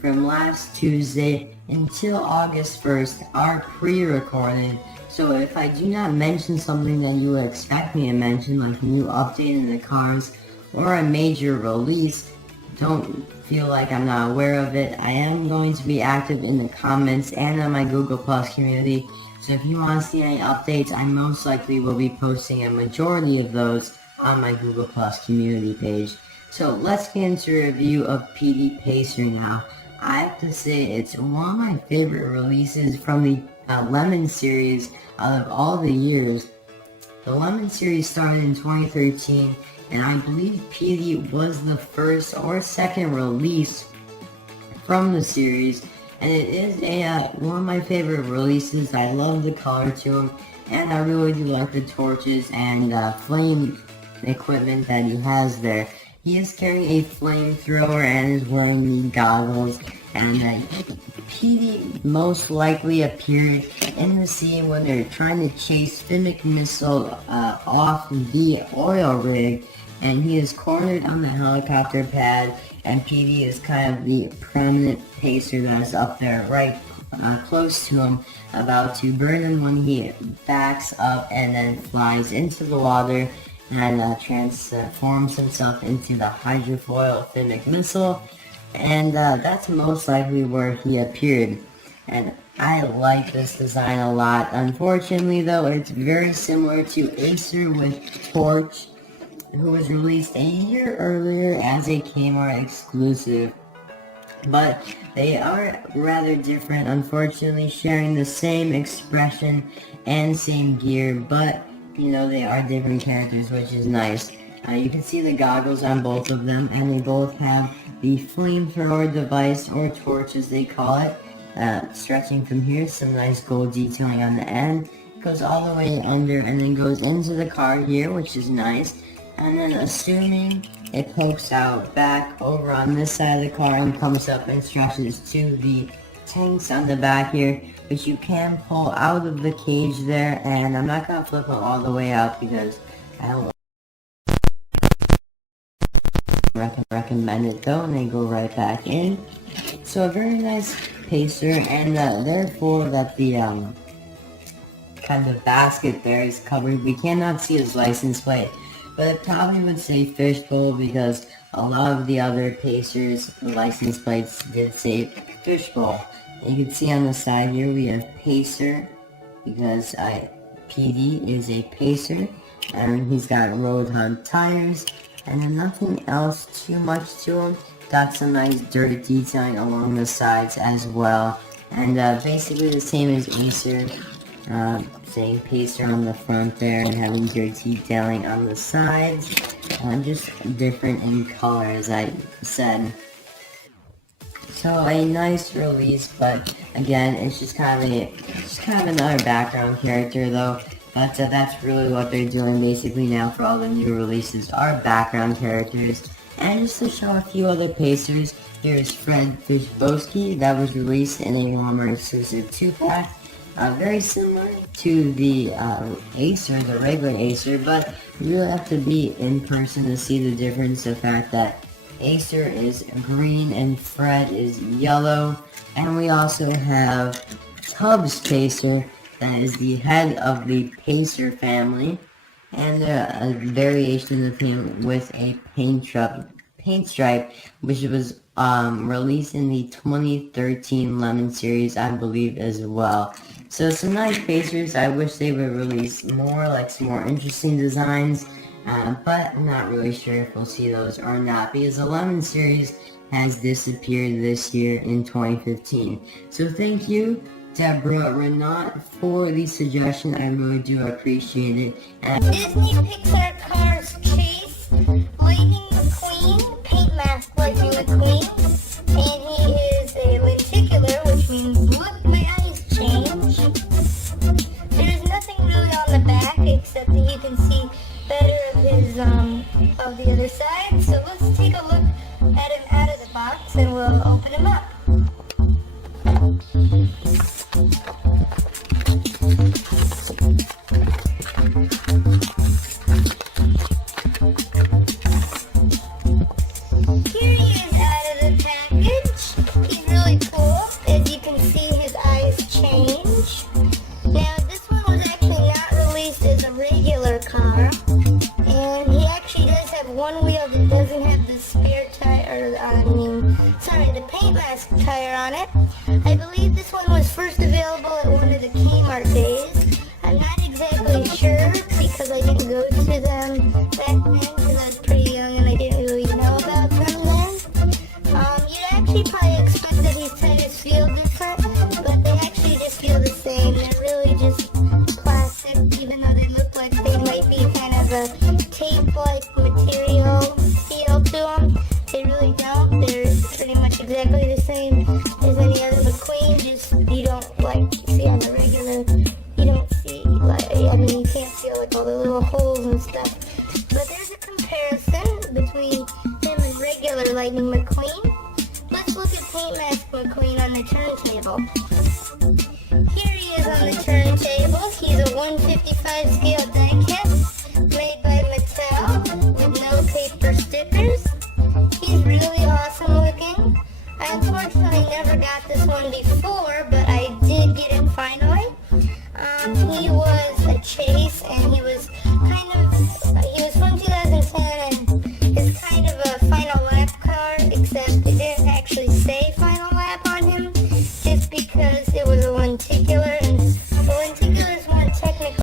from last Tuesday until August 1st are pre-recorded. So if I do not mention something that you would expect me to mention, like a new update in the cars or a major release, don't feel like I'm not aware of it. I am going to be active in the comments and on my Google Plus community. So if you want to see any updates, I most likely will be posting a majority of those on my Google Plus community page. So let's get into a review of PD Pacer now. I have to say it's one of my favorite releases from the Lemon series out of all the years. The Lemon series started in 2013, and I believe PD was the first or second release from the series, and it is one of my favorite releases. I love the color to them, and I really do like the torches and flame equipment that he has there. He is carrying a flamethrower and is wearing the goggles, and PD most likely appeared in the scene when they're trying to chase Fimic Missile off the oil rig, and he is cornered on the helicopter pad, and PD is kind of the prominent pacer that is up there right close to him, about to burn him when he backs up and then flies into the water and transforms himself into the hydrofoil Fimic Missile, and that's most likely where he appeared. And I like this design a lot. Unfortunately though, it's very similar to Acer with Torch, who was released a year earlier as a Kmart exclusive. But they are rather different, unfortunately, sharing the same expression and same gear, but you know, they are different characters, which is nice. You can see the goggles on both of them, and they both have the flamethrower device, or torch as they call it, stretching from here. Some nice gold detailing on the end. Goes all the way under and then goes into the car here, which is nice. And then assuming it pokes out back over on this side of the car and comes up and stretches to the tanks on the back here, which you can pull out of the cage there, and I'm not going to flip them all the way out because I don't recommend it though, and they go right back in. So a very nice pacer, and therefore that the kind of basket there is covered. We cannot see his license plate, but it probably would say Fishbowl because a lot of the other pacers' license plates did say Fishbowl. You can see on the side here we have Pacer, because PD is a Pacer, and he's got Roadhog tires, and then nothing else too much to him. Got some nice dirt detailing along the sides as well, and basically the same as Acer, saying Pacer on the front there and having dirt detailing on the sides, just different in color as I said. So a nice release, but again, it's just kind of another background character though. But that's really what they're doing basically now for all the new releases, are background characters. And just to show a few other pacers, here's Fred Fishbowski, that was released in a Walmart exclusive 2-pack. Very similar to the Acer, the regular Acer, but you really have to be in person to see the difference. The fact that Acer is green and Fred is yellow. And we also have Tubbs Pacer, that is the head of the Pacer family, and a variation of him with a paint stripe, which was released in the 2013 Lemon series, I believe, as well. So some nice Pacers. I wish they would release more, like some more interesting designs. But I'm not really sure if we'll see those or not, because the Lemon series has disappeared this year in 2015. So thank you, Deborah Renaud, for the suggestion. I really do appreciate it. Disney Pixar Cars Chase, Lightning McQueen, paint mask Lightning McQueen, and he is a lenticular, which means look, my eyes change. There's nothing really on the back except that you can see better of his of the other side. So let's take a look at him out of the box and we'll open him up. paint mask tire on it. I believe this one was first available at one of the Kmart days. I'm not exactly sure because I didn't go to them back then because I was pretty young and I didn't really know about them then. You'd actually probably expect that these tires feel different, but they actually just feel the same. They're really just plastic, even though they look like they might be kind of a tape-like material feel to them. They really don't. They're pretty much exactly the same as any other McQueen, just you don't like see on the regular, you don't see, like, I mean, you can't see like all the little holes and stuff. But there's a comparison between him and regular Lightning McQueen. Let's look at Paint Mask McQueen on the turntable. Here he is on the turntable. He's a 155 scale